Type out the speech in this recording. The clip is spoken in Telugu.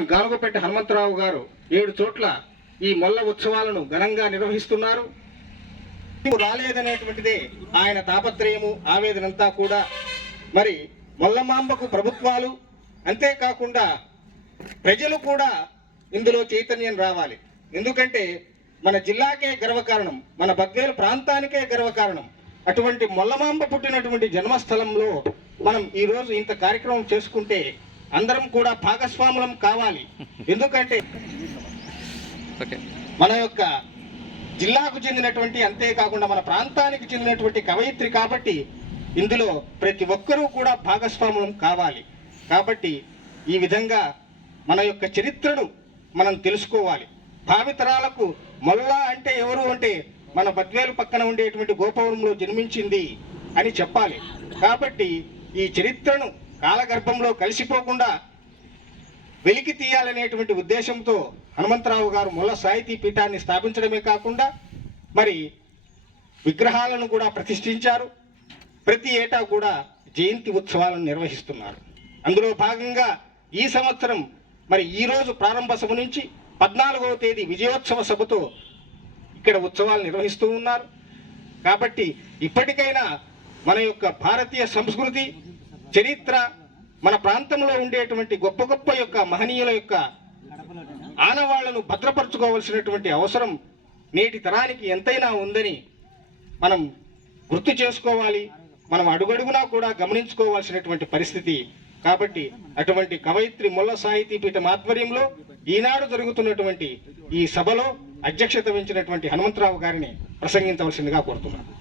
గాలుగుపెట్టి హనుమంతరావు గారు ఏడు చోట్ల ఈ మొల్ల ఉత్సవాలను ఘనంగా నిర్వహిస్తున్నారు. రాలేదనేటువంటిదే ఆయన తాపత్రయము ఆవేదనంతా కూడా. మరి మొల్లమాంబకు ప్రభుత్వాలు అంతేకాకుండా ప్రజలు కూడా ఇందులో చైతన్యం రావాలి. ఎందుకంటే మన జిల్లాకే గర్వకారణం మన బద్వేలు ప్రాంతానికే గర్వకారణం అటువంటి మొల్లమాంబ పుట్టినటువంటి జన్మస్థలంలో మనం ఈరోజు ఇంత కార్యక్రమం చేసుకుంటే అందరం కూడా భాగస్వాములం కావాలి. ఎందుకంటే మన యొక్క జిల్లాకు చెందినటువంటి అంతేకాకుండా మన ప్రాంతానికి చెందినటువంటి కవయిత్రి కాబట్టి ఇందులో ప్రతి ఒక్కరూ కూడా భాగస్వాములం కావాలి. కాబట్టి ఈ విధంగా మన యొక్క చరిత్రను మనం తెలుసుకోవాలి. భావితరాలకు మొల్లా అంటే ఎవరు అంటే మన బద్వేలు పక్కన ఉండేటువంటి గోపవరంలో జన్మించింది అని చెప్పాలి. కాబట్టి ఈ చరిత్రను కాలగర్భంలో కలిసిపోకుండా వెలికి తీయాలనేటువంటి ఉద్దేశంతో హనుమంతరావు గారు ముల్ల సాహితీ పీఠాన్ని స్థాపించడమే కాకుండా మరి విగ్రహాలను కూడా ప్రతిష్ఠించారు. ప్రతి ఏటా కూడా జయంతి ఉత్సవాలను నిర్వహిస్తున్నారు. అందులో భాగంగా ఈ సంవత్సరం మరి ఈరోజు ప్రారంభ సభ నుంచి పద్నాలుగవ తేదీ విజయోత్సవ సభతో ఇక్కడ ఉత్సవాలు నిర్వహిస్తూ ఉన్నారు. కాబట్టి ఇప్పటికైనా మన యొక్క భారతీయ సంస్కృతి చరిత్ర మన ప్రాంతంలో ఉండేటువంటి గొప్ప గొప్ప యొక్క మహనీయుల యొక్క ఆనవాళ్ళను భద్రపరచుకోవాల్సినటువంటి అవసరం నేటి తరానికి ఎంతైనా ఉందని మనం గుర్తు చేసుకోవాలి. మనం అడుగడుగునా కూడా గమనించుకోవాల్సినటువంటి పరిస్థితి. కాబట్టి అటువంటి కవయిత్రి ముల్ల సాహితీ పీఠం ఆధ్వర్యంలో ఈనాడు జరుగుతున్నటువంటి ఈ సభలో అధ్యక్షత వహించినటువంటి హనుమంతరావు గారిని ప్రసంగించవలసిందిగా కోరుతున్నాను.